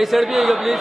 भाई सर भी आइएगा प्लीज।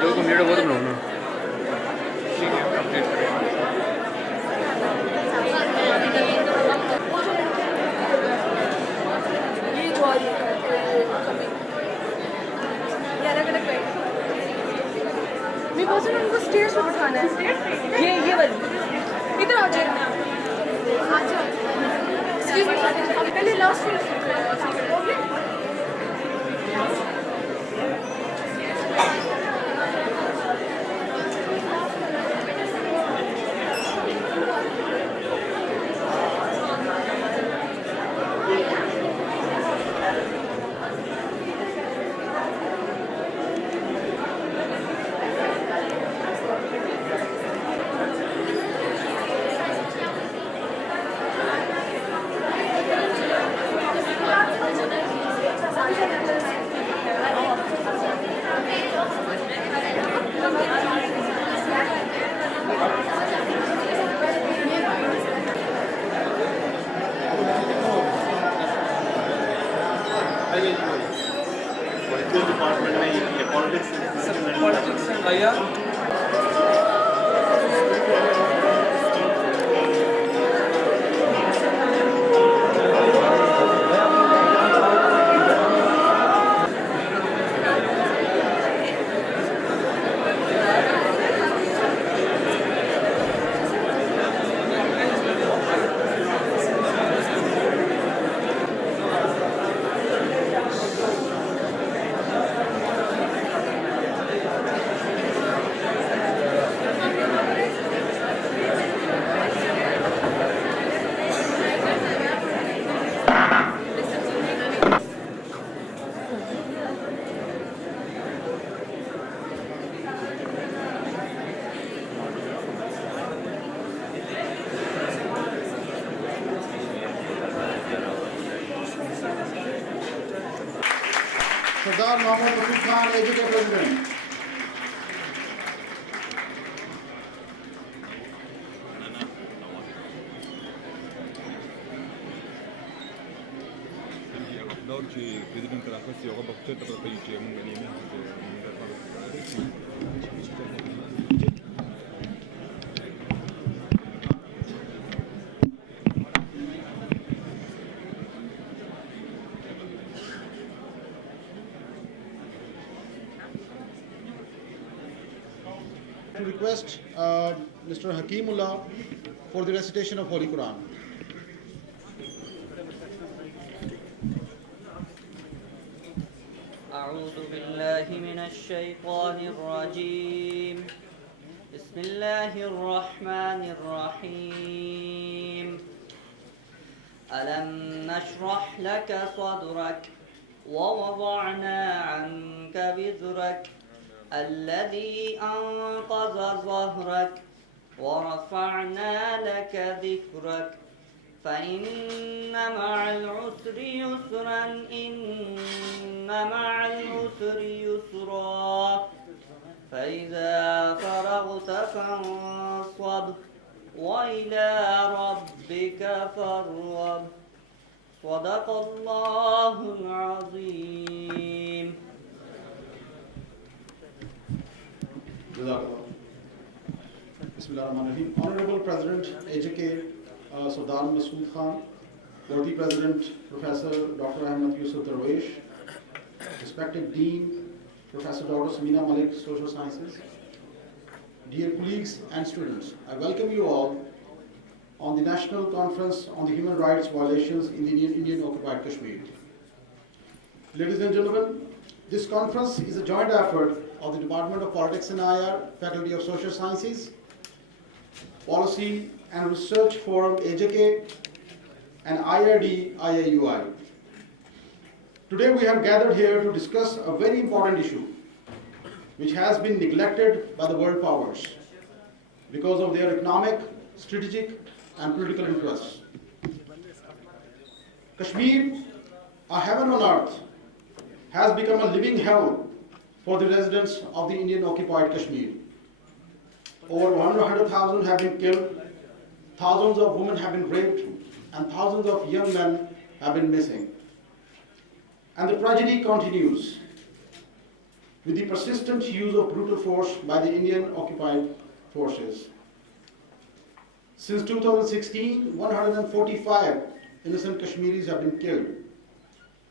जो कंप्लीट होगा तो बनाऊँ ठीक है कंप्लीट करेंगे। मेरे पास उनको स्टेयर्स पे बिठाना है। ये वाली इधर आ जाए। पहले लास्ट फ्लोर डिपार्टमेंट में पॉलिटिक्स भैया Sardar Mohammad Masood Khan, AJK President. Oggi Presidente della Corte Europa per paesi To request Mr. Hakimullah for the recitation of Holy Quran. أعوذ بالله من الشيطان الرجيم بسم الله الرحمن الرحيم ألم نشرح لك صدرك ووضعنا عنك وزرك الذي أنقض ظهرك ورفعنا لك ذكرك فإن مع العسر يسرا إن مع العسر يسرا فإذا فرغت فانصب وإلى ربك فارغب صدق الله العظيم. Bismillahirrahmanirrahim. Honorable President, AJK Sardar Masood Khan, Worthy President, Professor Dr. Ahmed Yusuf Darwish, respected Dean, Professor Dr. Samina Malik, Social Sciences, dear colleagues and students, I welcome you all on the National Conference on the Human Rights Violations in the Indian Occupied Kashmir. Ladies and gentlemen, this conference is a joint effort of the Department of Politics and IR, Faculty of Social Sciences, Policy and Research Forum AJK, and IRD IIUI. Today we have gathered here to discuss a very important issue which has been neglected by the world powers because of their economic, strategic and political interests. Kashmir, a heaven on earth, has become a living hell for the residents of the Indian occupied Kashmir. Over 100,000 have been killed, thousands of women have been raped, and thousands of young men have been missing. And the tragedy continues with the persistent use of brutal force by the Indian occupied forces. Since 2016, 145 innocent Kashmiris have been killed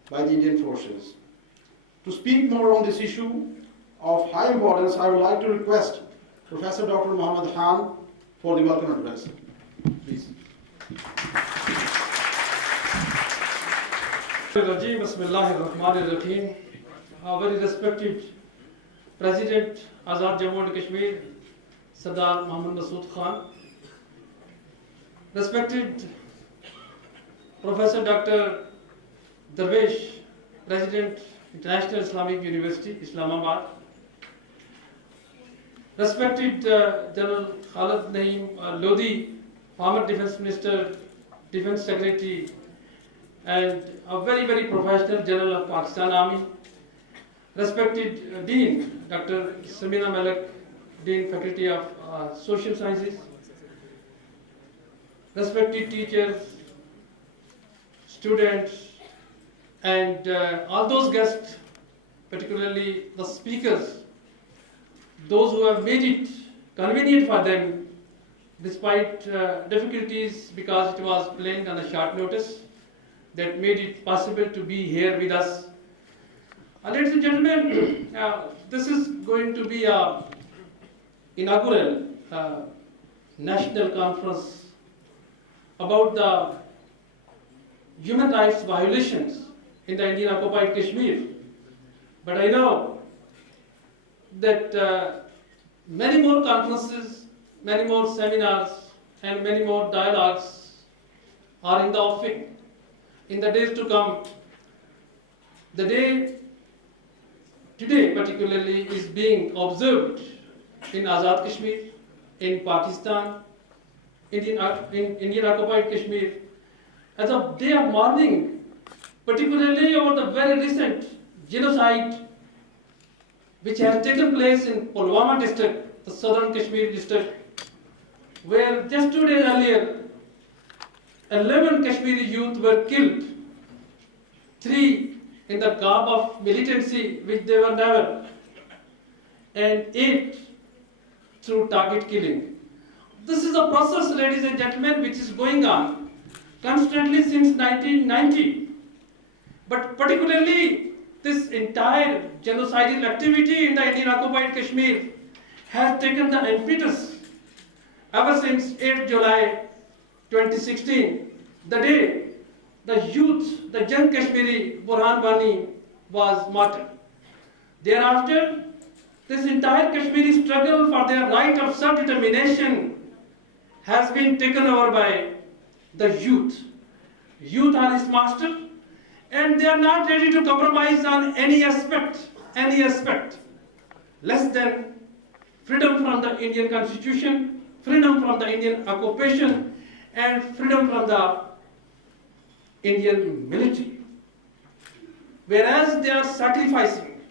by the Indian forces. To speak more on this issue of high importance, I would like to request Professor Dr. Muhammad Khan for the welcome address. Please. Bismillahirrahmanirrahim. Our very respected President Azad Jammu and Kashmir, Sardar Mohammad Masood Khan, respected Professor Dr. Darwish, President, International Islamic University, Islamabad, respected General Khalid Naeem Lodi, former Defense Minister, Defense Secretary, and a very, very professional General of Pakistan Army, respected Dean, Dr. Samina Malik, Dean Faculty of Social Sciences, respected teachers, students, and all those guests, particularly the speakers, those who have made it convenient for them despite difficulties because it was planned on a short notice that made it possible to be here with us. Ladies and gentlemen, this is going to be an inaugural national conference about the human rights violations in the Indian occupied Kashmir. But I know that many more conferences, many more seminars, and many more dialogues are in the offing in the days to come. The day today particularly is being observed in Azad Kashmir, in Pakistan, in Indian occupied Kashmir as a day of mourning, particularly over the very recent genocide which has taken place in Pulwama district, the southern Kashmir district, where just 2 days earlier 11 Kashmiri youth were killed, 3 in the garb of militancy which they were never, and 8 through target killing. This is a process, ladies and gentlemen, which is going on constantly since 1990. But particularly this entire genocidal activity in the Indian occupied Kashmir has taken the impetus ever since 8 July 2016, the day the youth, the young Kashmiri Burhan Wani was martyred. Thereafter, this entire Kashmiri struggle for their right of self-determination has been taken over by the youth. Youth are his master, and they are not ready to compromise on any aspect, less than freedom from the Indian Constitution, freedom from the Indian occupation, and freedom from the Indian military. Whereas they are sacrificing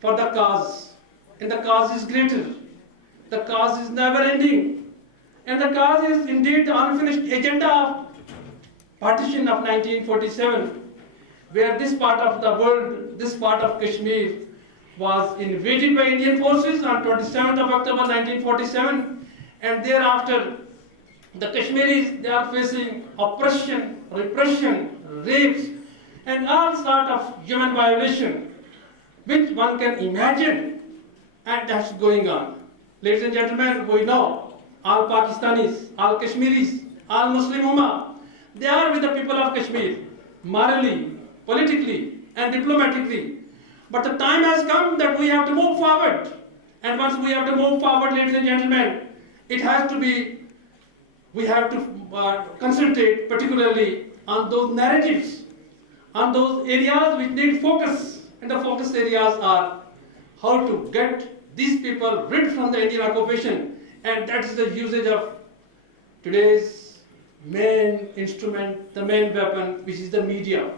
for the cause, and the cause is greater, the cause is never ending, and the cause is indeed the unfinished agenda of partition of 1947, where this part of the world, this part of Kashmir, was invaded by Indian forces on 27th of October 1947, and thereafter the Kashmiris, they are facing oppression, repression, rapes, and all sort of human violation, which one can imagine, and that's going on. Ladies and gentlemen, we know all Pakistanis, all Kashmiris, all Muslim Ummah, they are with the people of Kashmir, morally, politically, and diplomatically. But the time has come that we have to move forward. And once we have to move forward, ladies and gentlemen, it has to be, we have to concentrate particularly on those narratives, on those areas which need focus. And the focus areas are how to get these people rid from the Indian occupation. And that is the usage of today's main instrument, the main weapon, which is the media.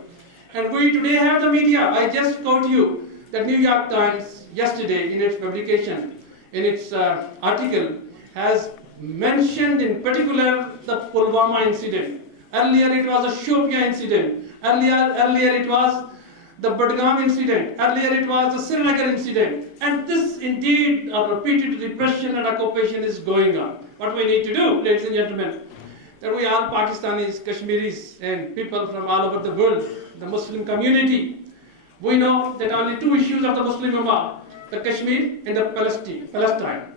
And we today have the media. I just quote you that New York Times yesterday in its publication, in its article, has mentioned in particular the Pulwama incident. Earlier it was a Shopia incident. Earlier it was the Budgam incident. Earlier it was the Srinagar incident. And this indeed a repeated repression and occupation is going on. What we need to do, ladies and gentlemen, that we all Pakistanis, Kashmiris, and people from all over the world, the Muslim community, we know that only 2 issues of the Muslim Ummah, the Kashmir and the Palestine.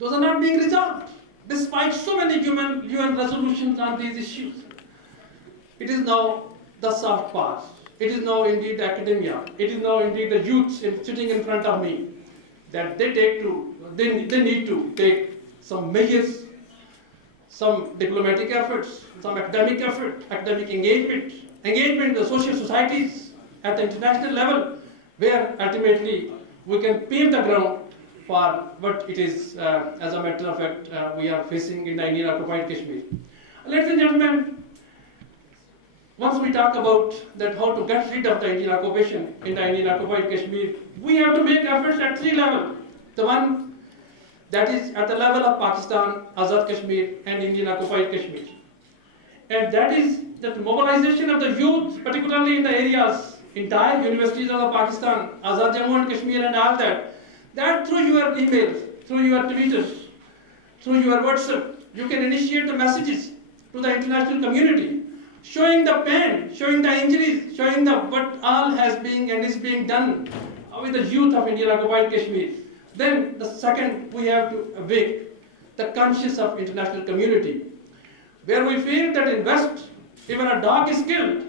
Those are not being resolved, despite so many UN resolutions on these issues. It is now the soft part. It is now indeed academia. It is now indeed the youths sitting in front of me, that they need to take some measures, some diplomatic efforts, some academic effort, academic engagement in the social societies at the international level, where ultimately we can pave the ground for what it is, as a matter of fact, we are facing in the Indian occupied Kashmir. Ladies and gentlemen, once we talk about that how to get rid of the Indian occupation in the Indian occupied Kashmir, we have to make efforts at 3 levels. The one that is at the level of Pakistan, Azad Kashmir, and Indian occupied Kashmir. And that is the mobilization of the youth, particularly in the areas, entire universities of Pakistan, Azad Jammu and Kashmir and all that, that through your emails, through your Twitters, through your WhatsApp, you can initiate the messages to the international community, showing the pain, showing the injuries, showing the what all has been and is being done with the youth of Indian occupied Kashmir. Then the second, we have to awake the conscience of international community, where we feel that in West, even a dog is killed.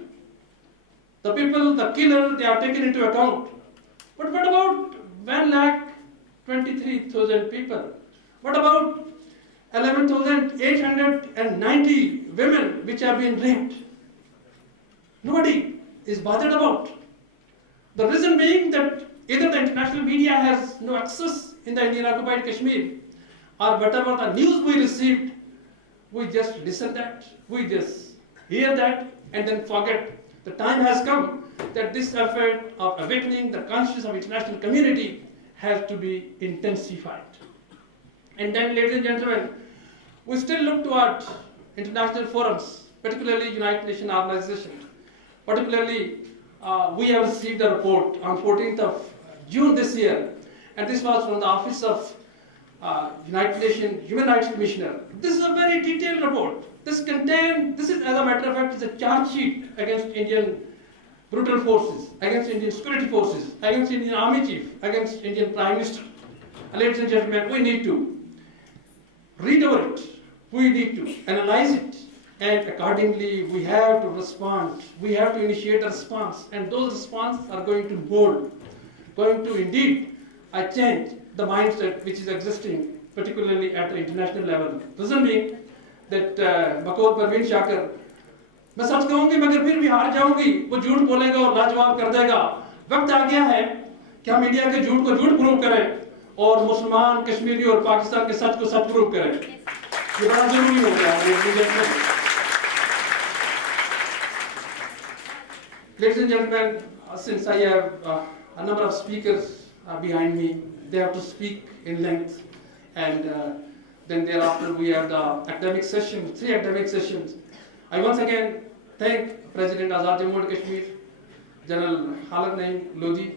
The people, the killer, they are taken into account. But what about 1,23,000 people? What about 11,890 women which have been raped? Nobody is bothered about. The reason being that either the international media has no access in the Indian occupied Kashmir, or whatever the news we received, we just listen that, we just hear that, and then forget The time has come that this effort of awakening the conscience of international community has to be intensified. And then, ladies and gentlemen, we still look toward international forums, particularly United Nations organizations. Particularly, we have received a report on 14th of June this year, and this was from the Office of United Nations Human Rights Commissioner. This is a very detailed report. This is, as a matter of fact, is a charge sheet against Indian brutal forces, against Indian security forces, against Indian Army Chief, against Indian Prime Minister. And ladies and gentlemen, we need to read over it, we need to analyze it, and accordingly we have to respond, we have to initiate a response, and those responses are going to mold, going to indeed change the mindset which is existing, particularly at the international level. Reason being that बकौल परवीन शाकर, मैं सच कहूँगी मगर फिर भी हार जाऊँगी, वो झूठ बोलेगा और लाजवाब कर देगा। वक्त आ गया है कि हम इंडिया के झूठ को झूठ प्रूव करें और मुसलमान, कश्मीरी और पाकिस्तान के सच को सच प्रूव करें। ये बड़ा जरूरी हो गया है। Ladies and gentlemen, since I have a number of speakers behind me, they have to speak in length, and then thereafter we have the academic session, 3 academic sessions. I once again thank President Azad Jammu and Kashmir, General Khalid Naeem Lodi,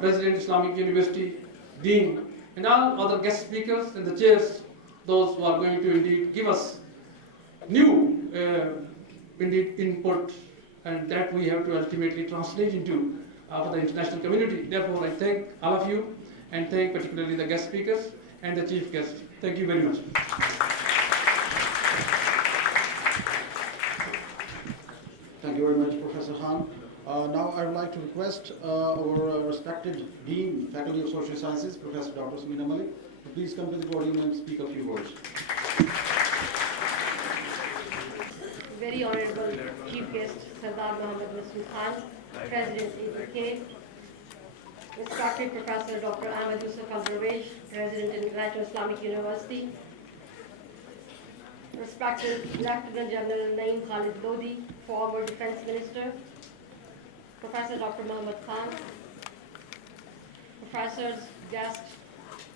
President Islamic University, Dean, and all other guest speakers and the chairs, those who are going to indeed give us new indeed input, and that we have to ultimately translate into for the international community. Therefore, I thank all of you, and thank particularly the guest speakers and the chief guest. Thank you very much. Thank you very much, Professor Khan. Now I would like to request our respected Dean, Faculty of Social Sciences, Professor Dr. Samina Malik, to please come to the podium and speak a few words. Very honorable Chief Guest, Sardar Mohammad Masood Khan, President IIU, respected Professor Dr. Ahmed Yusuf Al-Darwesh, President International Islamic University, respected Lieutenant General Naeem Khalid Lodi, former Defense Minister, Professor Dr. Muhammad Khan, professors, guests,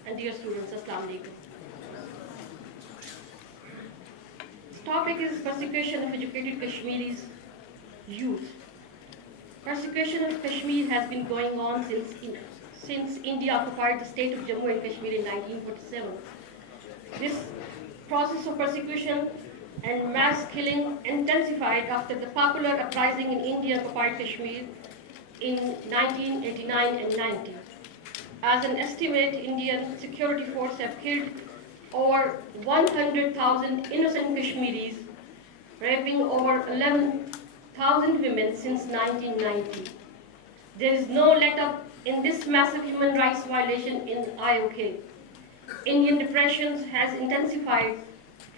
and dear students, Assalamu alaikum. This topic is persecution of educated Kashmiris youth. Persecution of Kashmir has been going on since India occupied the state of Jammu and Kashmir in 1947. This process of persecution and mass killing intensified after the popular uprising in Indian-occupied Kashmir in 1989 and 90. As an estimate, Indian security forces have killed over 100,000 innocent Kashmiris, raping over 11,000 women since 1990. There is no let-up in this massive human rights violation in IOK. Indian repression has intensified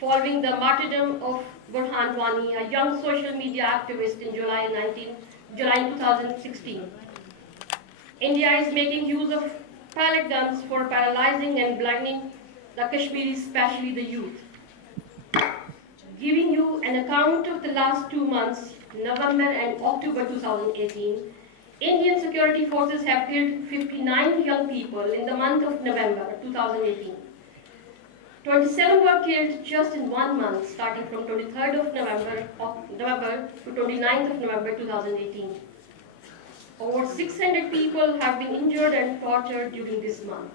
following the martyrdom of Burhan Wani, a young social media activist in July 2016. India is making use of pellet guns for paralyzing and blinding the Kashmiris, especially the youth. Giving you an account of the last 2 months, November and October 2018, Indian security forces have killed 59 young people in the month of November 2018. 27 were killed just in 1 month, starting from 23rd of November to 29th of November 2018. Over 600 people have been injured and tortured during this month.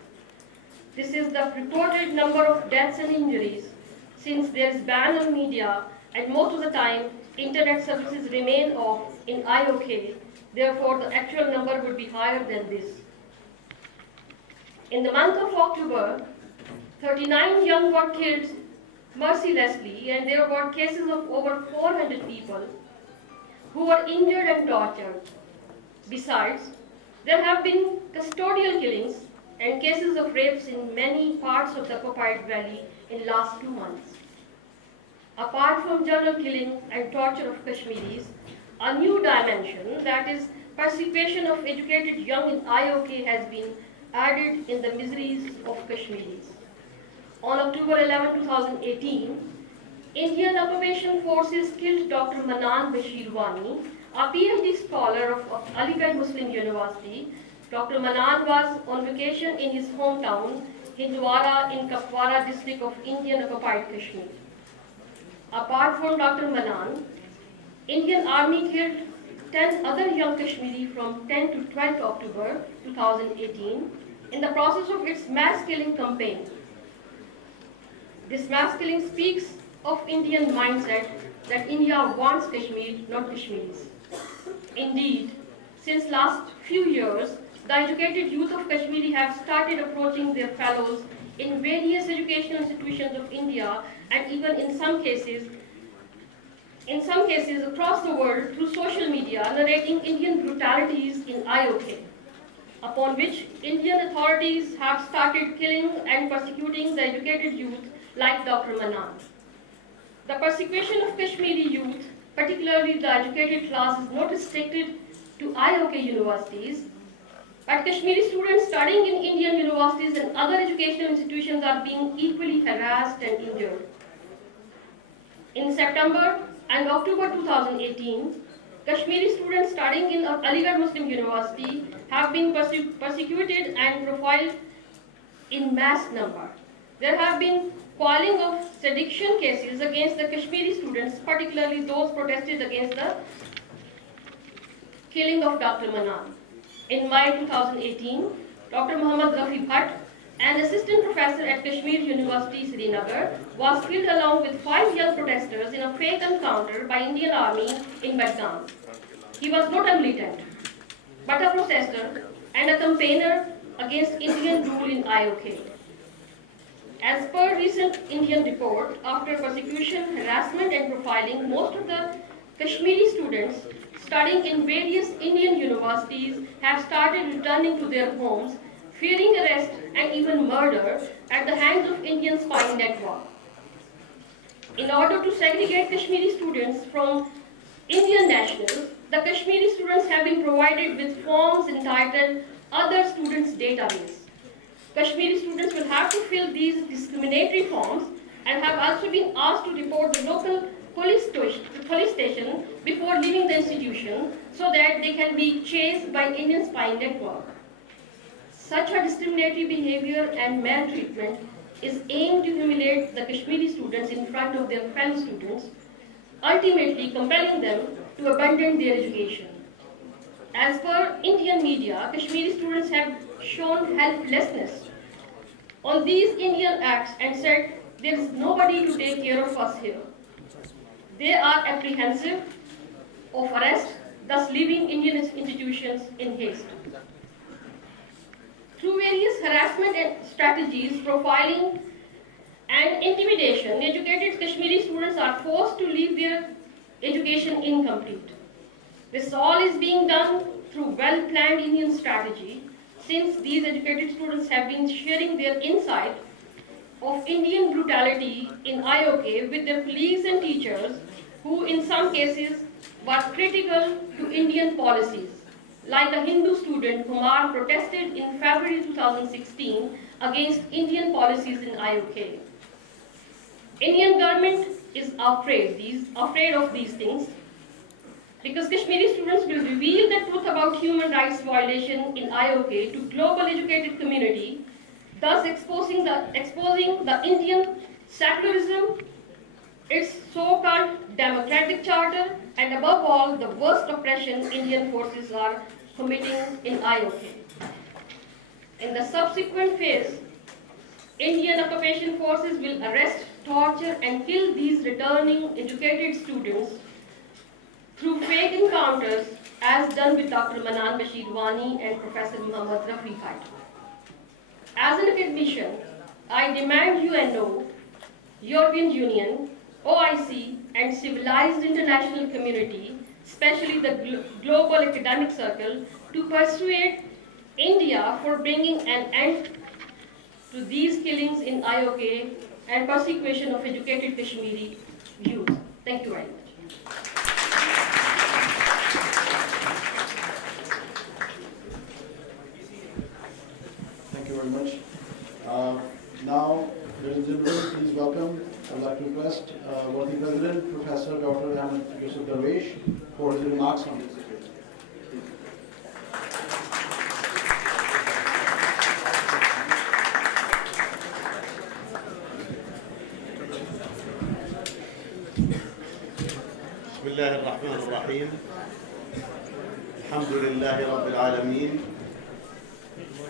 This is the reported number of deaths and injuries, since there is ban on media and most of the time internet services remain off in IOK. Therefore, the actual number would be higher than this. In the month of October, 39 young were killed mercilessly, and there were cases of over 400 people who were injured and tortured. Besides, there have been custodial killings and cases of rapes in many parts of the occupied valley in last 2 months. Apart from general killing and torture of Kashmiris, a new dimension, that is persecution of educated young in IOK, has been added in the miseries of Kashmiris. On October 11, 2018, Indian occupation forces killed Dr. Manan Bashir Wani, a PhD scholar of Aligarh Muslim University. Dr. Manan was on vacation in his hometown, Hindwara in Kapwara district of Indian occupied Kashmir. Apart from Dr. Manan, Indian Army killed 10 other young Kashmiri from 10 to 12 October 2018 in the process of its mass killing campaign. This mass killing speaks of Indian mindset that India wants Kashmir, not Kashmiris. Indeed, since last few years, the educated youth of Kashmiri have started approaching their fellows in various educational institutions of India and even in some cases across the world through social media narrating Indian brutalities in IOK, upon which Indian authorities have started killing and persecuting the educated youth like Dr. Manan. The persecution of Kashmiri youth, particularly the educated class, is not restricted to IOK universities, but Kashmiri students studying in Indian universities and other educational institutions are being equally harassed and injured. In September and October 2018, Kashmiri students studying in Aligarh Muslim University have been persecuted and profiled in mass number. There have been filing of sedition cases against the Kashmiri students, particularly those protested against the killing of Dr. Manan. In May 2018, Dr. Muhammad Rafi Bhatt, an assistant professor at Kashmir University, Srinagar, was killed along with 5 young protesters in a fake encounter by Indian Army in Badgaam. He was not a militant, but a protester and a campaigner against Indian rule in IOK. As per recent Indian report, after persecution, harassment and profiling, most of the Kashmiri students studying in various Indian universities have started returning to their homes, fearing arrest and even murder at the hands of Indian spy network. In order to segregate Kashmiri students from Indian nationals, the Kashmiri students have been provided with forms entitled Other Students Database. Kashmiri students will have to fill these discriminatory forms and have also been asked to report the local police station before leaving the institution so that they can be chased by Indian spy network. Such a discriminatory behavior and maltreatment is aimed to humiliate the Kashmiri students in front of their fellow students, ultimately compelling them to abandon their education. As per Indian media, Kashmiri students have shown helplessness on these Indian acts and said, there is nobody to take care of us here. They are apprehensive of arrest, thus leaving Indian institutions in haste. Through various harassment and strategies, profiling and intimidation, educated Kashmiri students are forced to leave their education incomplete. This all is being done through well-planned Indian strategy, since these educated students have been sharing their insight of Indian brutality in IOK with their colleagues and teachers who in some cases were critical to Indian policies. Like a Hindu student, Kumar protested in February 2016 against Indian policies in IOK. Indian government is afraid of these things, because Kashmiri students will reveal the truth about human rights violation in IOK to global educated community, thus exposing the Indian secularism, its so-called democratic charter, and above all, the worst oppression Indian forces are committing in IOK. In the subsequent phase, Indian occupation forces will arrest, torture, and kill these returning educated students through fake encounters as done with Dr. Manan Bashir Wani and Professor Muhammad Rafi Bhatt. As an academician, I demand UNO, European Union, OIC, and civilized international community, especially the global academic circle, to persuade India for bringing an end to these killings in IOK and persecution of educated Kashmiri youth. Thank you very much. Thank you very much. Now, ladies and gentlemen, please welcome, I'd like to to request worthy President Professor Dr. Ahmed Yusuf Darwish for his remarks on this. بسم الله الرحمن الرحيم. الحمد لله رب العالمين،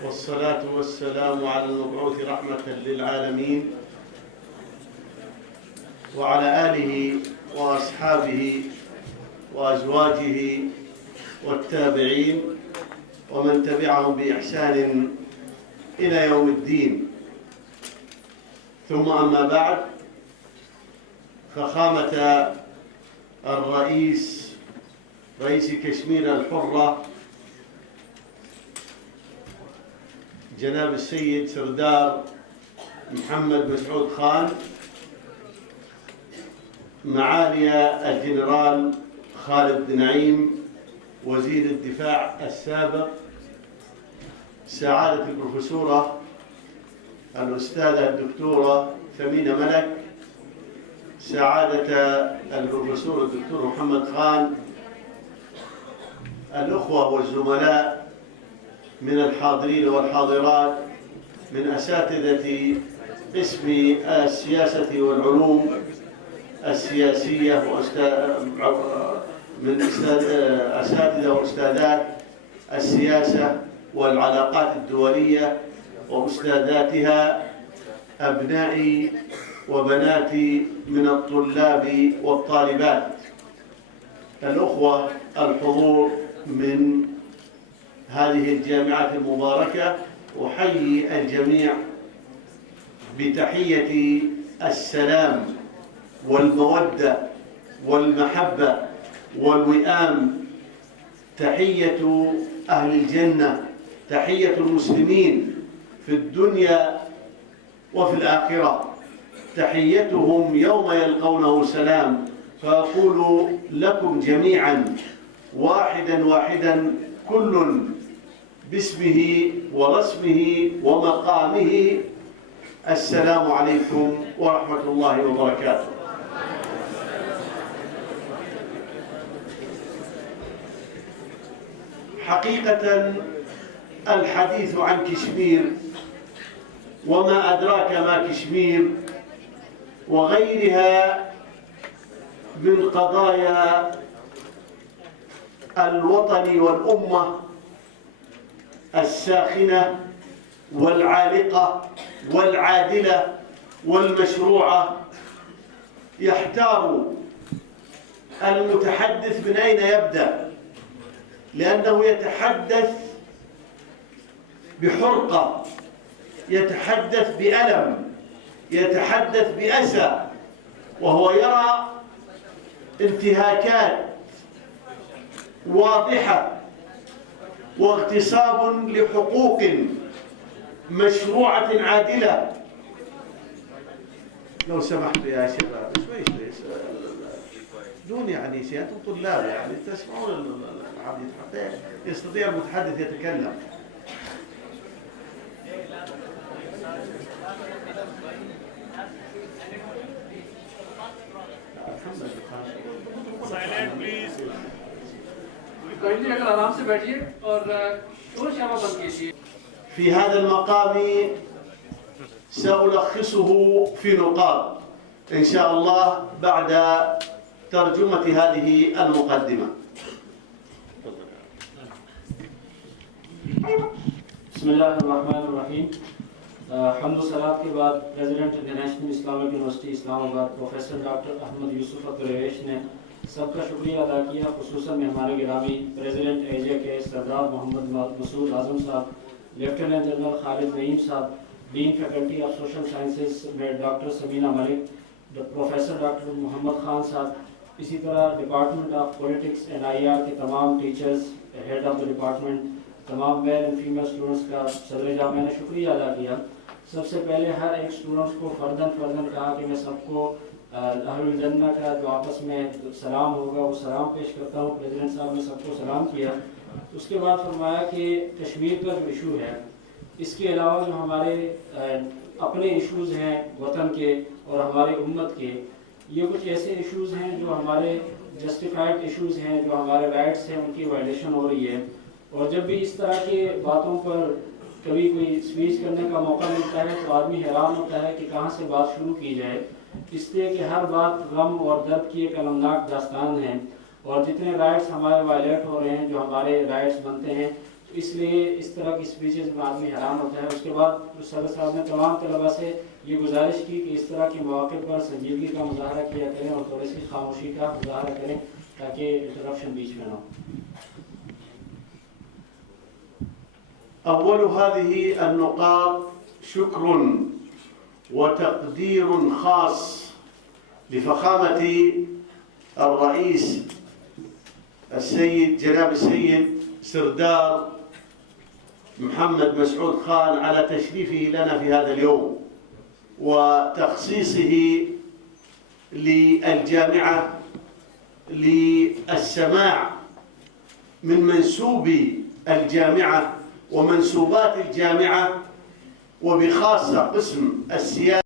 والصلاة والسلام على المبعوث رحمة للعالمين وعلى آله وأصحابه وأزواجه والتابعين ومن تبعهم بإحسان إلى يوم الدين. ثم أما بعد، فخامة رئيس كشمير الحرة جناب السيد سردار محمد مسعود خان، معالي الجنرال خالد نعيم وزير الدفاع السابق، سعادة البروفيسورة الأستاذة الدكتورة ثمينة ملك، سعادة البروفيسور الدكتور محمد خان، الأخوة والزملاء من الحاضرين والحاضرات، من أساتذة قسم السياسة والعلوم السياسية من أساتذة وأستاذات السياسة والعلاقات الدولية وأستاذاتها، أبنائي وبناتي من الطلاب والطالبات، الأخوة الحضور من هذه الجامعات المباركة، أحيي الجميع بتحية السلام والمودة والمحبة والوئام، تحية أهل الجنة، تحية المسلمين في الدنيا وفي الآخرة، تحيتهم يوم يلقونه سلام. فأقول لكم جميعا واحدا كل باسمه ورسمه ومقامه، السلام عليكم ورحمة الله وبركاته. حقيقة الحديث عن كشمير وما أدراك ما كشمير وغيرها من قضايا الوطن والأمة الساخنة والعالقة والعادلة والمشروعة، يحتار المتحدث من أين يبدأ، لأنه يتحدث بحرقة، يتحدث بألم، يتحدث بأسى، وهو يرى انتهاكات واضحة واغتصاب لحقوق مشروعة عادلة. لو سمحت يا شباب شوي دون يعني شيء، أنتم طلاب يعني تسمعون العبد حتى يستطيع المتحدث يتكلم. في هذا المقام سألخصه في نقاط إن شاء الله بعد ترجمة هذه المقدمة. بسم الله الرحمن الرحيم. حمد و सलात के बाद president international Islamic university Islamabad professor doctor Ahmad Yusuf Darwesh ने सबका शुक्रिया अदा किया, खुसूसन मेहमान गिरामी प्रेसिडेंट एजे के सरदार मोहम्मद मसूद आजम साहब, लेफ्टिनेंट जनरल खालिद नईम साहब, dean faculty of social sciences में doctor Samina Malik, professor doctor Mohammad Khan साहब, इसी तरह department of politics and IIR के तमाम teachers, head of the department, तमाम मेल एंड फीमेल स्टूडेंट्स का सदर जामिया ने शुक्रिया अदा किया। सबसे पहले हर एक स्टूडेंट्स को फ़र्दन कहा कि मैं सबको अहलुल जन्नह का जो आपस में सलाम होगा वो सलाम पेश करता हूँ। प्रेसिडेंट साहब ने सबको सलाम किया। उसके बाद फरमाया कि कश्मीर का जो इशू है, इसके अलावा जो हमारे अपने इश्यूज़ हैं वतन के और हमारे उम्मत के, ये कुछ ऐसे इश्यूज़ हैं जो हमारे जस्टिफाइड इश्यूज़ हैं, जो हमारे राइट्स हैं उनकी वायलेशन हो रही है। और जब भी इस तरह के बातों पर कभी कोई स्पीच करने का मौका मिलता है तो आदमी हैरान होता है कि कहाँ से बात शुरू की जाए, इसलिए कि हर बात गम और दर्द की एक अलमनाक दास्तान है और जितने राइट्स हमारे वायलेट हो रहे हैं, जो हमारे राइट्स बनते हैं, तो इसलिए इस तरह की स्पीचेस में आदमी हैरान होता है। उसके बाद सदर साहब ने तमाम तलबा से ये गुजारिश की कि इस तरह के मौके पर संजीदगी का मुजाहरा किया करें और थोड़ी सी खामोशी का मुजाहरा करें ताकि इंटरप्शन बीच में ना हो। أول هذه النقاط شكر وتقدير خاص لفخامة الرئيس السيد جناب السيد سردار محمد مسعود خان على تشريفه لنا في هذا اليوم وتخصيصه للجامعة للسماع من منسوبي الجامعة ومنسوبات الجامعة وبخاصة قسم السياسة